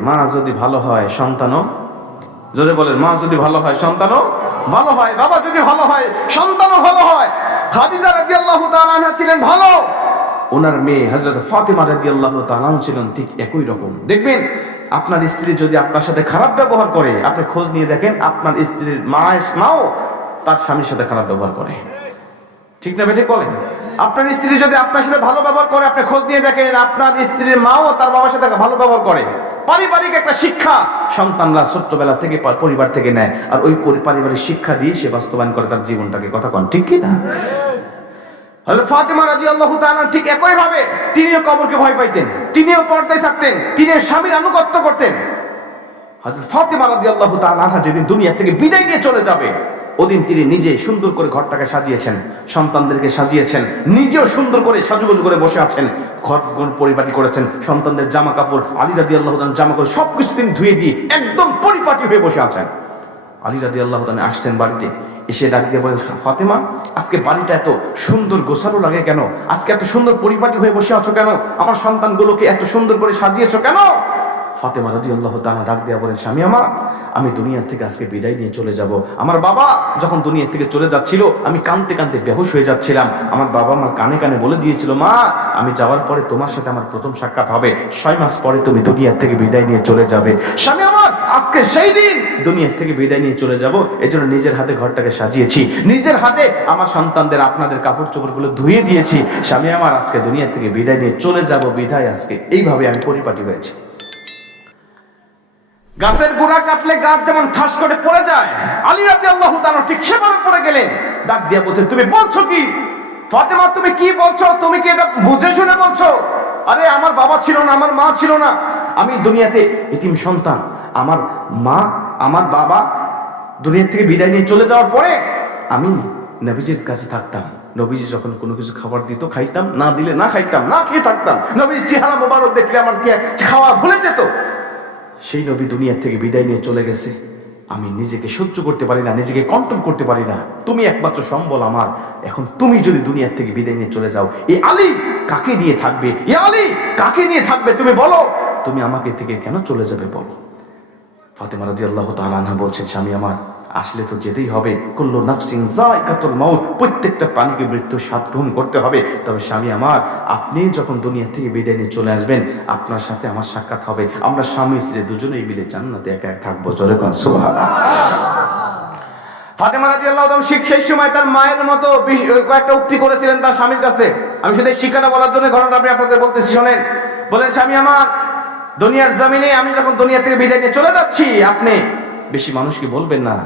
মা যদি ভালো হয়, সন্তানও? যদি বলেন, মা যদি ভালো হয়, সন্তানও? ভালো হয়, বাবা যদি ভালো হয়, সন্তানও ভালো হয়। খাদিজা তাআলা আনহা ছিলেন ভালো। ওনার মেয়ে হযরত ফাতিমা রাদিয়াল্লাহু তাআলা ছিলেন ঠিক একই রকম। দেখবেন, আপনার স্ত্রী যদি আপনার সাথে খারাপ ব্যবহার করে, আপনি খোঁজ নিয়ে দেখেন, আপনার স্ত্রীর মা মাও তার স্বামীর সাথে খারাপ ব্যবহার করে। ঠিক না বেঠিক বলেন? আপনার স্ত্রী যদি আপনার সাথে ভালো ব্যবহার করে, আপনি খোঁজ নিয়ে দেখেন, আপনার স্ত্রীর মাও তার বাবার সাথে ভালো ব্যবহার করে। পারিবারিক একটা শিক্ষা সন্তানরা ছোট্টবেলা থেকে পরিবার থেকে নেয়, আর ওই পারিবারিক শিক্ষা দিয়ে সে বাস্তবায়ন করে তার জীবনটাকে। কথা কন, ঠিক কি না? ঠিক একই ভাবে তিনিও কবরকে ভয় পাইতেন, তিনিও থাকতেন তিনি স্বামীর আনুগত্য করতেন। যেদিন দুনিয়া থেকে বিদায় নিয়ে চলে যাবে ওদিন তিনি নিজে সুন্দর করে ঘরটাকে সাজিয়েছেন, সন্তানদেরকে সাজিয়েছেন, নিজেও সুন্দর করে সাজুগুজু করে বসে আছেন ঘর পরিপাটি করেছেন, সন্তানদের জামা কাপড় আলী রাদিয়াল্লাহু তাআলা জামা কাপড় সবকিছু তিনি ধুয়ে দিয়ে একদম পরিপাটি হয়ে বসে আছেন। আলী রাদিয়াল্লাহু তাআলা আসছেন বাড়িতে, এসে ডাক দিয়ে বলেন, ফাতেমা, আজকে বাড়িটা এত সুন্দর গোছানো লাগে কেন? আজকে এত সুন্দর পরিপাটি হয়ে বসে আছো কেন? আমার সন্তানগুলোকে এত সুন্দর করে সাজিয়েছো কেন? ফাতেমা রাজি আল্লাহ তাআলা ডাক দেয়া বলেন, স্বামী আমার, আমি দুনিয়া থেকে আজকে বিদায় নিয়ে চলে যাব। আমার বাবা যখন দুনিয়া থেকে চলে যাচ্ছিল, আমি কানতে কানতে বেহুশ হয়ে যাচ্ছিলাম। আমার বাবা আমার কানে কানে বলে দিয়েছিল, মা, আমি যাওয়ার পরে তোমার সাথে আমার প্রথম সাক্ষাৎ হবে। ছয় মাস পরে তুমি দুনিয়ার থেকে বিদায় নিয়ে চলে যাবে। স্বামী আমার, আজকে সেই দিন দুনিয়ার থেকে বিদায় নিয়ে চলে যাব। এজন্য নিজের হাতে ঘরটাকে সাজিয়েছি। নিজের হাতে আমার সন্তানদের আপনাদের কাপড় চোপড়গুলো ধুয়ে দিয়েছি। স্বামী আমার, আজকে দুনিয়ার থেকে বিদায় নিয়ে চলে যাব। বিদায় আজকে। এইভাবে আমি পরিপাটি হয়েছি। গাছের গোড়া কাটলে গাছ যেমন ঠাস করে পড়ে যায়, আলী রাজি আল্লাহ তালা ঠিক সেভাবে পড়ে গেলেন ডাক দিয়া বলছেন তুমি বলছো কি? ফাতেমা, তুমি কি বলছো? তুমি কি এটা বুঝে শুনে বলছো? আরে, আমার বাবা ছিল না, আমার মা ছিল না। আমি দুনিয়াতে এতিম সন্তান। আমার মা, আমার বাবা দুনিয়া থেকে বিদায় নিয়ে চলে যাওয়ার পরে আমি নবীজির কাছে থাকতাম। নবীজি যখন কোনো কিছু খাবার দিত, খাইতাম, না দিলে না খাইতাম, না খেয়ে থাকতাম। নবীজ চেহারা মোবারক দেখলে আমার খাওয়া ভুলে যেত। সেই নবী দুনিয়া থেকে বিদায় নিয়ে চলে গেছে। আমি নিজেকে সহ্য করতে পারি না, নিজেকে কন্ট্রোল করতে পারি না। তুমি একমাত্র সম্বল আমার। এখন তুমি যদি দুনিয়ার থেকে বিদায় নিয়ে চলে যাও এই আলী কাকে নিয়ে থাকবে? এ আলী কাকে নিয়ে থাকবে তুমি বলো? তুমি আমাকে থেকে কেন চলে যাবে বলো? ফাতেমা রাজি আল্লাহ তালা বলছেন, স্বামী আমার আসলে তো যেতেই হবে। কুল্লু নাফসিন যায়কাতুল মাউত, প্রত্যেকটা প্রাণীকে মৃত্যুর স্বাদ গ্রহণ করতে হবে। তবে স্বামী আমার, আপনি যখন দুনিয়া থেকে বিদায় নিয়ে চলে আসবেন, আপনার সাথে আমার সাক্ষাৎ হবে। আমরা স্বামী স্ত্রী দুজনেই মিলে জান্নাতে একা এক থাকব। জোরে কোন ফাতেমা রাদিয়াল্লাহু তাআলা শিখ সেই সময় তার মায়ের মতো কয়েকটা উক্তি করেছিলেন তার স্বামীর কাছে। আমি শুধু শিক্ষাটা বলার জন্য ঘটনা আমি আপনাদের বলতেছি, শোনেন। বলেন, স্বামী আমার, দুনিয়ার জমিনে আমি যখন দুনিয়া থেকে বিদায় নিয়ে চলে যাচ্ছি, আপনি বেশি মানুষকে বলবেন না?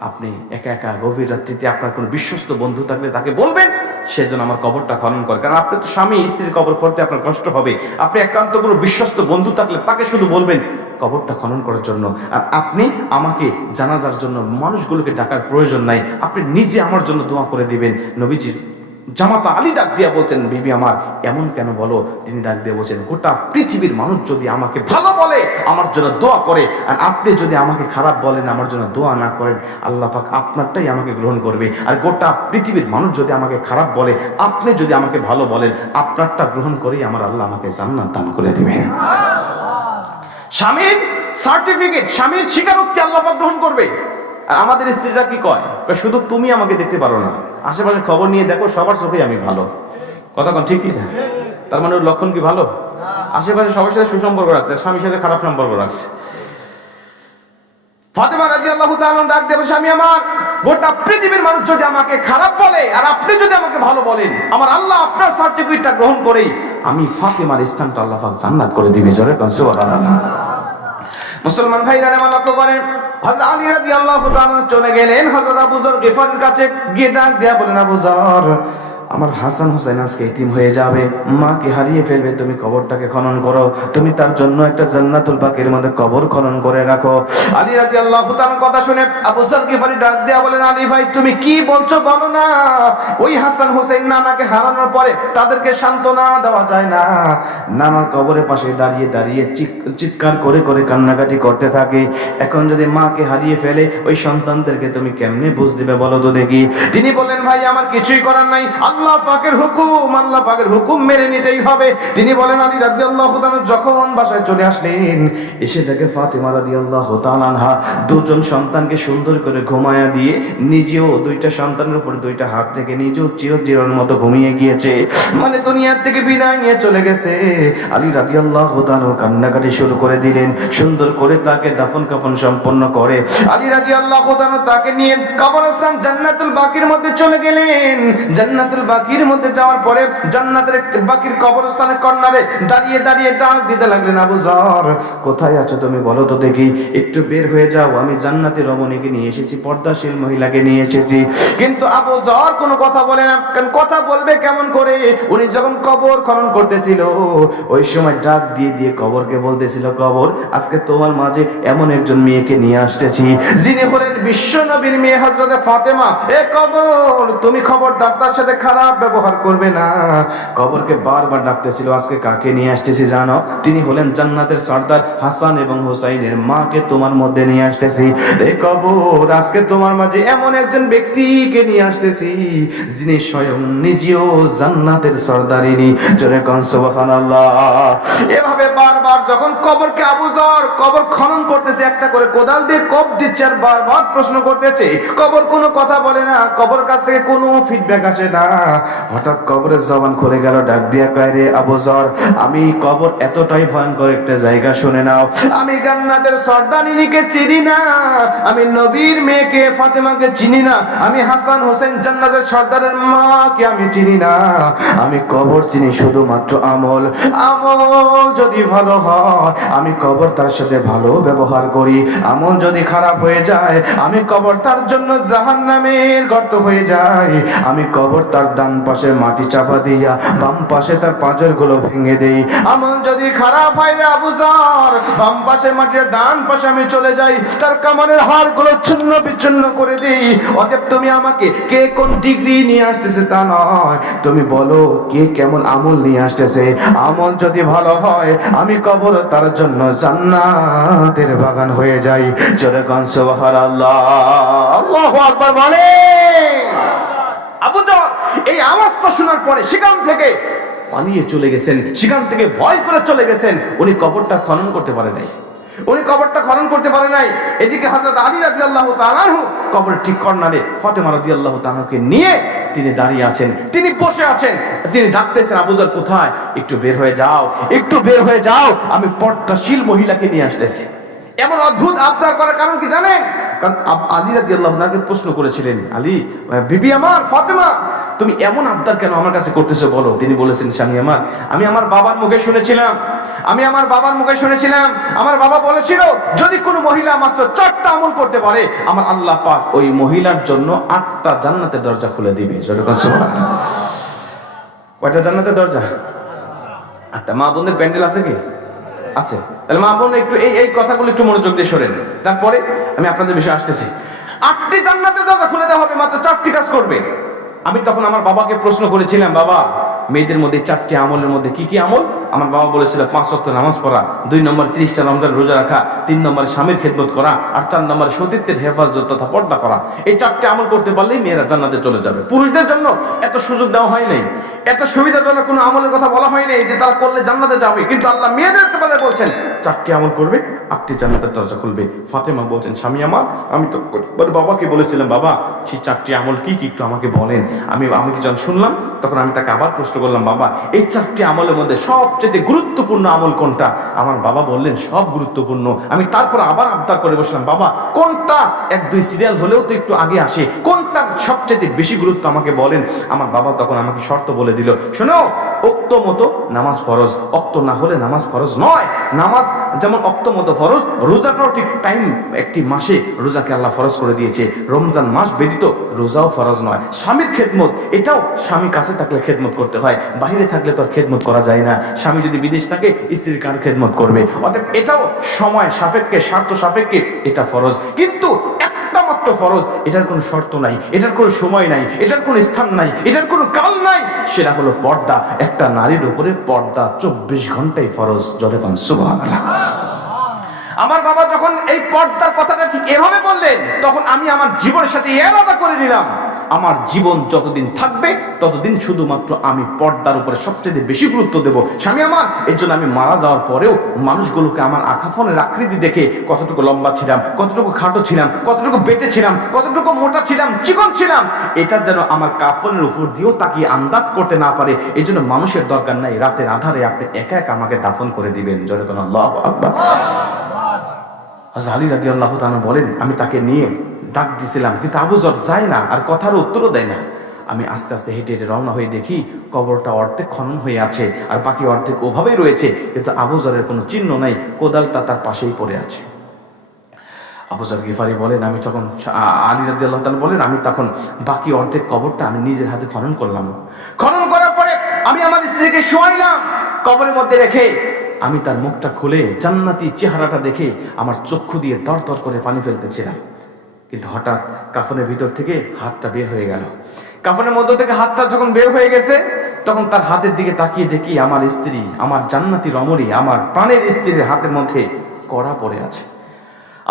আপনি একা একা গভীর রাত্রিতে আপনার কোনো বিশ্বস্ত বন্ধু থাকলে তাকে বলবেন, সে যেন আমার কবরটা খনন করে। কারণ আপনি তো স্বামী, স্ত্রীর কবর করতে আপনার কষ্ট হবে। আপনি একান্ত কোনো বিশ্বস্ত বন্ধু থাকলে তাকে শুধু বলবেন, কবরটা খনন করার জন্য। আর আপনি আমাকে জানাজার জন্য মানুষগুলোকে ডাকার প্রয়োজন নাই। আপনি নিজে আমার জন্য দোয়া করে দিবেন। নবীজির জামাতা আলী ডাক দিয়া বলছেন বিবি আমার এমন কেন বলো? তিনি ডাক দিয়ে বলছেন গোটা পৃথিবীর মানুষ যদি আমাকে ভালো বলে আমার জন্য দোয়া করে আর আপনি যদি আমাকে খারাপ বলেন আমার জন্য দোয়া না করেন আল্লাহ পাক আপনারটাই আমাকে গ্রহণ করবে। আর গোটা পৃথিবীর মানুষ যদি আমাকে খারাপ বলে আপনি যদি আমাকে ভালো বলেন আপনারটা গ্রহণ করেই আমার আল্লাহ আমাকে জান্নাত দান করে দিবেন স্বামীর সার্টিফিকেট স্বামীর স্বীকারোক্তি আল্লাহ পাক গ্রহণ করবে। আর আমাদের স্ত্রীরা কি কয়? কয়, শুধু তুমি আমাকে দেখতে পারো না। আশেপাশে খবর নিয়ে দেখো, সবার চোখে আমি ভালো। কথা কোন, ঠিক না? তার মানে লক্ষণ কি ভালো? আশেপাশে সবার সাথে সুসম্পর্ক রাখছে, স্বামীর সাথে খারাপ সম্পর্ক রাখছে। ফাতেমা রাদিয়াল্লাহু তাআলা ডাক দেবে, স্বামী আমার, গোটা পৃথিবীর মানুষ যদি আমাকে খারাপ বলে, আর আপনি যদি আমাকে ভালো বলেন, আমার আল্লাহ আপনার সার্টিফিকেটটা গ্রহণ করেই আমি ফাতেমার স্থানটা আল্লাহ জান্নাত করে দিবে। জোরে মুসলমান ভাইরা আমার লক্ষ্য করেন হযরত আলী রাদিয়াল্লাহু তাআলা চলে গেলেন। হযরত আবু যর গিফারের কাছে গিয়ে ডাক দেয়া বলেন আবু আমার হাসান হোসেন আজকে এতিম হয়ে যাবে। মাকে হারিয়ে ফেলবে, তুমি কবরটাকে খনন করো। তুমি তার জন্য একটা জান্নাতুল বাকির মধ্যে কবর খনন করে রাখো। আলী রাদিয়াল্লাহু তাআলার কথা শুনে আবু যর গিফারি ডাক দেয়া বলেন, আলী ভাই, তুমি কি বলছো বলো না? ওই হাসান হোসেন নানাকে হারানোর পরে তাদেরকে সান্ত্বনা দেওয়া যায় না। নানার কবরের পাশে দাঁড়িয়ে দাঁড়িয়ে চিৎকার করে করে কান্নাকাটি করতে থাকে। এখন যদি মাকে হারিয়ে ফেলে, ওই সন্তানদেরকে তুমি কেমনে বুঝ দিবে বলো তো দেখি? তিনি বললেন, ভাই, আমার কিছুই করার নাই। আল্লাহ আল্লাহ পাকের হুকুম, আল্লাহ পাকের হুকুম মেনে নিতেই হবে। তিনি বলেন, আলী রাদিয়াল্লাহু তাআলা যখন বাসায় চলে আসলেন, এসে দেখে ফাতেমা রাদিয়াল্লাহু তাআলা আনহা দুজন সন্তানকে সুন্দর করে ঘুমায়া দিয়ে নিজেও দুইটা সন্তানের উপর দুইটা হাত থেকে নিজেও চিরচিরের মতো ঘুমিয়ে গিয়েছে। মানে দুনিয়ার থেকে বিদায় নিয়ে চলে গেছে। আলী রাদিয়াল্লাহু তাআলা কান্নাকাটি শুরু করে দিলেন, সুন্দর করে তাকে দাফন কাফন সম্পন্ন করে। আলী রাদিয়াল্লাহু তাআলা তাকে নিয়ে কবরস্থান জান্নাতুল বাকির মধ্যে চলে গেলেন। জান্নাতুল বাকির মধ্যে যাওয়ার পরে জান্নাতের বাকির কবরস্থানে কর্নারে দাঁড়িয়ে দাঁড়িয়ে ডাক দিতে লাগলেন, আবু জর কোথায় আছো তুমি? বলো তো দেখি। একটু বের হয়ে যাও, আমি জান্নাতি রমণীকে নিয়ে এসেছি, পর্দাশীল মহিলাকে নিয়ে এসেছি। কিন্তু আবু জর কোনো কথা বলে না, কারণ কথা বলবে কেমন করে? উনি যখন কবর খনন করতেছিল, ওই সময় ডাক দিয়ে দিয়ে কবরকে বলতেছিল, কবর, আজকে তোমার মাঝে এমন একজন মেয়েকে নিয়ে আসতেছি, যিনি হলেন বিশ্ব নবীর মেয়ে হজরতে ফাতেমা। এ কবর, তুমি খবরদার, তার সাথে খারাপ ব্যবহার করবে না। কবরকে বারবার ডাকতেছিল, আজকে কাকে নিয়ে আসতেছি জানো? তিনি হলেন জান্নাতের সর্দার হাসান এবং হুসাইনের মাকে তোমার মধ্যে নিয়ে আসতেছি। এ কবর, আজকে তোমার মাঝে এমন একজন ব্যক্তিকে নিয়ে আসতেছি, যিনি স্বয়ং নিজেও জান্নাতের সর্দারিনী। জোরে কন, সুবহানাল্লাহ। এভাবে বারবার যখন কবরকে আবুজর কবর খনন করতেছে, একটা করে কোদাল দিয়ে কব দিচ্ছে আর বারবার প্রশ্ন করতেছে, কবর কোনো কথা বলে না কবর কাছ থেকে কোনো ফিডব্যাক আসে না। হঠাৎ কবরের জবান খুলে গেল, ডাক দিয়া কয় রে আবুজর আমি কবর এতটাই ভয়ঙ্কর একটা জায়গা শুনে নাও। আমি জান্নাতের সর্দানিনীকে চিনি না, আমি নবীর মেয়েকে, ফাতেমাকে চিনি না, আমি হাসান হোসেন জান্নাতের সর্দারের মাকে আমি চিনি না। আমি কবর চিনি শুধুমাত্র আমল। আমল যদি ভালো হয়, আমি কবর তার সাথে ভালো ব্যবহার করি। আমল যদি খারাপ হয়ে যায়, আমি কবর তার জন্য জাহান নামের গর্ত হয়ে যায়। আমি কবর তার ডান পাশে মাটি চাপা দিয়া, বাম পাশে তার পাঁজরগুলো ভেঙে দেই। আমল যদি খারাপ হয় রে আবুজার বাম পাশে মাটির ডান পাশে আমি চলে যাই, তার কামানের হাড়গুলো ছিন্ন বিচ্ছিন্ন করে দিই। অতএব তুমি আমাকে কে কোন ডিগ্রি নিয়ে আসতেছে তা নয়। তুমি বলো, কে কেমন আমল নিয়ে আসতেছে? আমল যদি ভালো হয়, আমি কবর তার জন্য জান্নাতের বাগান হয়ে যাই। চলে কন সুবহানাল্লাহ। আল্লাহু আকবার বলে আবু জর এই আওয়াজটা শোনার পরে সেখান থেকে পালিয়ে চলে গেছেন, সেখান থেকে ভয় করে চলে গেছেন। উনি কবরটা খনন করতে পারে নাই। উনি কবরটা খনন করতে পারে নাই। এদিকে হযরত আলী রাদিয়াল্লাহু তাআলা কবর ঠিক কর্নারে ফাতেমা রাদিয়াল্লাহু তাআলাকে নিয়ে তিনি দাঁড়িয়ে আছেন। তিনি বসে আছেন। তিনি ডাকতেছেন আবুজার কোথায়? একটু বের হয়ে যাও, একটু বের হয়ে যাও। আমি পর্দাশীল মহিলাকে নিয়ে আসতেছি। এমন অদ্ভুত আবদার করার কারণ কি জানেন? কারণ আলী রাজি আল্লাহ প্রশ্ন করেছিলেন, আলী বিবি আমার, ফাতেমা, তুমি এমন আবদার কেন আমার কাছে করতেছো বলো? তিনি বলেছেন, স্বামী আমার, আমি আমার বাবার মুখে শুনেছিলাম, আমি আমার বাবার মুখে শুনেছিলাম, আমার বাবা বলেছিল, যদি কোনো মহিলা মাত্র চারটা আমল করতে পারে, আমার আল্লাহ পাক ওই মহিলার জন্য আটটা জান্নাতের দরজা খুলে দিবে। কয়টা জান্নাতের দরজা? আটটা মা বোনদের প্যান্ডেল আছে কি? আছে। তাহলে মা বোন একটু এই এই কথাগুলো একটু মনোযোগ দিয়ে শোনেন। তারপরে আমি আপনাদের বিষয়ে আসতেছি। আটটি জান্নাতের দরজা খুলে দেওয়া হবে, মাত্র চারটি কাজ করবে। আমি তখন আমার বাবাকে প্রশ্ন করেছিলাম, বাবা, মেয়েদের মধ্যে চারটি আমলের মধ্যে কি কি আমল? আমার বাবা বলেছিল, পাঁচ ওয়াক্ত নামাজ পড়া, দুই নম্বর তিরিশটা রমজান রোজা রাখা, তিন নম্বরে স্বামীর খেদমত করা, আর চার নম্বর সতীত্বের হেফাজত তথা পর্দা করা। এই চারটি আমল করতে পারলেই মেয়েরা জান্নাতে চলে যাবে। পুরুষদের জন্য এত সুযোগ দেওয়া হয় নাই। এত সুবিধাজনক কোনো আমলের কথা বলা হয় নাই যে তারা করলে জান্নাতে যাবে। কিন্তু আল্লাহ মেয়েদের ব্যাপারে বলছেন, চারটি আমল করবে, আটটি জান্নাতের দরজা খুলবে। ফাতেমা বলছেন, স্বামী আমার, আমি তো বাবাকে বলেছিলাম, বাবা, সেই চারটি আমল কি কি একটু আমাকে বলেন। আমি আমি যখন শুনলাম, তখন আমি তাকে আবার প্রশ্ন করলাম, বাবা, এই চারটি আমলের মধ্যে সবচেয়ে গুরুত্বপূর্ণ আমল কোনটা? আমার বাবা বললেন, সব গুরুত্বপূর্ণ। আমি তারপর আবার আবদার করে বসলাম, বাবা, কোনটা? এক, দুই সিরিয়াল হলেও তো একটু আগে আসে। কোনটা সবচেয়ে বেশি গুরুত্ব আমাকে বলেন? আমার বাবা তখন আমাকে শর্ত বলে দিল, শোনো অক্ত মতো নামাজ ফরজ অক্ত না হলে নামাজ ফরজ নয়। নামাজ যেমন অক্ত মতো ফরজ, রোজাটাও ঠিক টাইম, একটি মাসে রোজাকে আল্লাহ ফরজ করে দিয়েছে। রমজান মাস ব্যতীত রোজাও ফরজ নয়। স্বামীর খেদমত, এটাও স্বামী কাছে থাকলে খেদমত করতে হয়। বাইরে থাকলে তো খেদমত করা যায় না। স্বামী যদি বিদেশ থাকে স্ত্রীর কার খেদমত করবে? অতএব এটাও সময় সাপেক্ষে, স্বার্থ সাপেক্ষে এটা ফরজ। কিন্তু মাত্র ফরজ। এটার কোনো শর্ত নাই, এটার কোনো সময় নাই, এটার কোনো স্থান নাই, এটার কোনো কাল নাই। সেটা হলো পর্দা। একটা নারীর উপরে পর্দা চব্বিশ ঘন্টাই ফরজ। যতক্ষণ সুবাহ আমার বাবা যখন এই পর্দার কথাটা ঠিক এভাবে বললেন, তখন আমি আমার জীবনের সাথে এরাদা করে নিলাম। আমার জীবন যতদিন থাকবে, ততদিন শুধুমাত্র আমি পর্দার উপরে সবচেয়ে বেশি গুরুত্ব দেব। স্বামী আমার, এর জন্য আমি মারা যাওয়ার পরেও মানুষগুলোকে আমার আখাফনের আকৃতি দেখে কতটুকু লম্বা ছিলাম, কতটুকু খাটো ছিলাম, কতটুকু বেটে ছিলাম, কতটুকু মোটা ছিলাম, চিকন ছিলাম। এটা যেন আমার কাফনের উপর দিয়েও তাকিয়ে আন্দাজ করতে না পারে এই জন্য মানুষের দরকার নাই, রাতের আধারে আপনি একা একা আমাকে দাফন করে দিবেন। কোন আল্লাহ আকবার। হযরত আলী রাদিয়াল্লাহু তাআলা বলেন, আমি তাকে নিয়ে ডাক দিছিলাম, কিন্তু আবু জর যায় না আর কথার উত্তরও দেয় না। আমি আস্তে আস্তে হেঁটে হেঁটে রওনা হয়ে দেখি কবরটা অর্ধেক খনন হয়ে আছে আর বাকি অর্ধেক ওভাবেই রয়েছে, কিন্তু আবু জরের কোনো চিহ্ন নাই, কোদালটা তার পাশেই পড়ে আছে। আবুজার গিফারি বলেন, আমি তখন আলী রাজি আল্লাহ বলেন, আমি তখন বাকি অর্ধেক কবরটা আমি নিজের হাতে খনন করলাম। খনন করার পরে আমি আমার স্ত্রীকে শোয়াইলাম। কবরের মধ্যে রেখে আমি তার মুখটা খুলে জান্নাতি চেহারাটা দেখে আমার চক্ষু দিয়ে দর করে পানি ফেলতেছিলাম। কিন্তু হঠাৎ কাফনের ভিতর থেকে হাতটা বের হয়ে গেল। কাফনের মধ্য থেকে হাতটা যখন বের হয়ে গেছে, তখন তার হাতের দিকে তাকিয়ে দেখি আমার স্ত্রী, আমার জান্নাতি রমণী, আমার প্রাণের স্ত্রীর হাতের মধ্যে কড়া পড়ে আছে।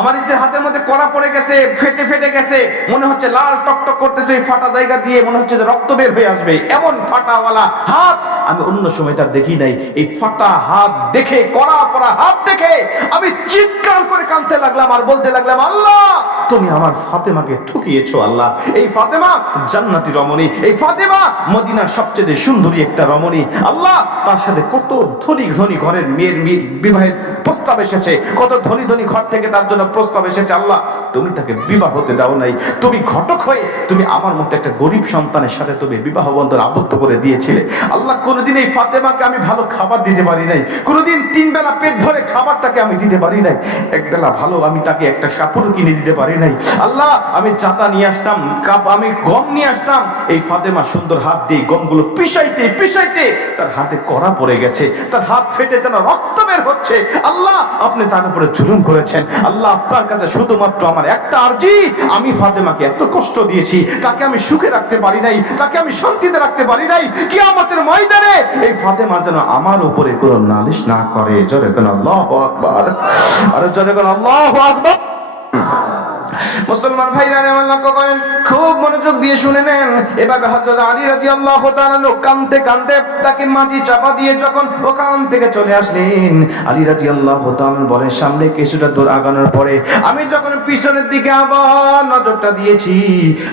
আমার স্ত্রীর হাতের মধ্যে কড়া পড়ে গেছে, ফেটে ফেটে গেছে, মনে হচ্ছে লাল টকটক করতেছে এই ফাটা জায়গা দিয়ে মনে হচ্ছে যে রক্ত বের হয়ে আসবে। এমন ফাটাওয়ালা হাত আমি অন্য সময় তার দেখি নাই। এই ফাটা হাত দেখে, কড়া পড়া হাত দেখে আমি চিৎকার করে কাঁদতে লাগলাম আর বলতে লাগলাম, আল্লাহ, তুমি আমার ফাতেমাকে ঠকিয়েছো, আল্লাহ। এই ফাতেমা জান্নাতি রমণী। এই ফাতেমা মদিনার সবচেয়ে সুন্দরী একটা রমণী। আল্লাহ, তার সাথে কত ধনী ধনী ঘরের মেয়ের মেয়ে বিবাহের প্রস্তাব এসেছে। কত ধনী ধনী ঘর থেকে তার জন্য প্রস্তাব এসেছে, আল্লাহ, তুমি তাকে বিবাহ হতে দাও নাই। তুমি ঘটক হয়ে তুমি আমার মতো একটা গরিব সন্তানের সাথে তুমি বিবাহ বন্ধন আবদ্ধ করে দিয়েছিলে। আল্লাহ, কোনোদিন এই ফাতেমাকে আমি ভালো খাবার দিতে পারি নাই। কোনোদিন তিন বেলা পেট ভরে খাবারটাকে আমি দিতে পারি নাই। এক বেলা ভালো আমি তাকে একটা কাপড় কিনে দিতে পারি নাই। আল্লাহ, আমি চাতা নিয়ে আসতাম, কাপ আমি গম নিয়ে আসতাম। এই ফাতেমা সুন্দর হাত দিয়ে গমগুলো পিসাইতে পিসাইতে তার হাতে কড়া পড়ে গেছে। তার হাত ফেটে যেন রক্ত বের হচ্ছে। আল্লাহ, আপনি তার উপরে জুলুম করেছেন। আল্লাহ আপনার কাছে শুধুমাত্র আমার একটা আর্জি, আমি ফাতেমাকে এত কষ্ট দিয়েছি, তাকে আমি সুখে রাখতে পারি নাই, তাকে আমি শান্তিতে রাখতে পারি নাই কি আমাদের ময়দানে এই ফাতেমা যেন আমার উপরে কোনো নালিশ না করে। জোরে কোন আল্লাহ আকবার। আরে জোরে কোন আল্লাহ আকবার। মুসলমান ভাইরা আমার লক্ষ্য করেন, খুব মনোযোগ দিয়ে শুনে নেন। এভাবে হযরত আলী রাদিয়াল্লাহু তাআলা কানতে কানতে তাকে মাটি চাপা দিয়ে যখন ওখান থেকে চলে আসলেন, আলী রাদিয়াল্লাহু তাআলা বলেন, সামনে কিছুটা দূর আগানোর পরে আমি যখন পিছনের দিকে আবার নজরটা দিয়েছি,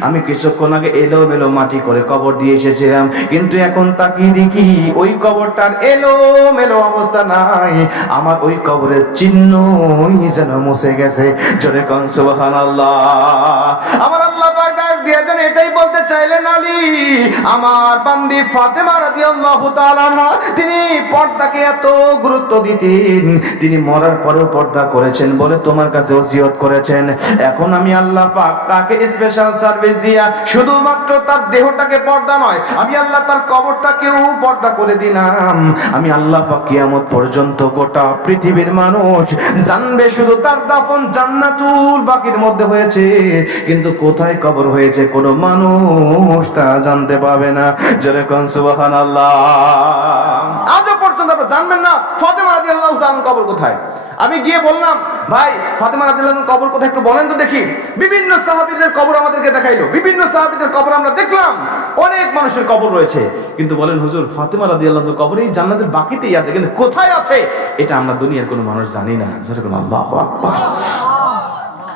আমি কিছুক্ষণ আগে এলো মেলো মাটি করে কবর দিয়ে এসেছিলাম। কিন্তু এখন তাকিয়ে দেখি ওই কবরটার এলো মেলো অবস্থা নাই। আমার ওই কবরের চিহ্ন যেন মুছে গেছে। জোরে কন, সুবহানাল্লাহ। আমার আল্লাহ ডাক এটাই বলতে চাইলেন আলী। আমার বান্দি তিনি পর্দাকে এত গুরুত্ব দিতেন। তিনি মরার পরেও পর্দা করেছেন বলে তোমার কাছে ওসিয়ত করেছেন। এখন আমি আল্লাহ পাক তাকে স্পেশাল সার্ভিস দিয়া শুধুমাত্র তার দেহটাকে পর্দা নয়, আমি আল্লাহ তার কবরটাকেও পর্দা করে দিলাম। আমি আল্লাহ পাক কিয়ামত পর্যন্ত গোটা পৃথিবীর মানুষ জানবে শুধু তার দাফন জান্নাতুল বাকির মধ্যে হয়েছে, কিন্তু কোথায় কবর হয়েছে কোনো মানুষ তা জানতে পাবে না। যেরকম সুবাহান আল্লাহ আজও পর্যন্ত আপনারা জানবেন না, ফাতেমা রাদিয়াল্লাহু তাআলার কবর কোথায়। আমি গিয়ে বললাম, ভাই, ফাতেমা রাদিয়াল্লাহু কবর কোথায় একটু বলেন তো দেখি। বিভিন্ন সাহাবীদের কবর আমাদেরকে দেখাইলো। বিভিন্ন সাহাবীদের কবর আমরা দেখলাম, অনেক মানুষের কবর রয়েছে। কিন্তু বলেন, হুজুর, ফাতেমা রাদিয়াল্লাহু কবর এই জান্নাতের বাকিতেই আছে, কিন্তু কোথায় আছে? এটা আমরা দুনিয়ার কোনো মানুষ জানি না। যেরকম আল্লাহু আকবার।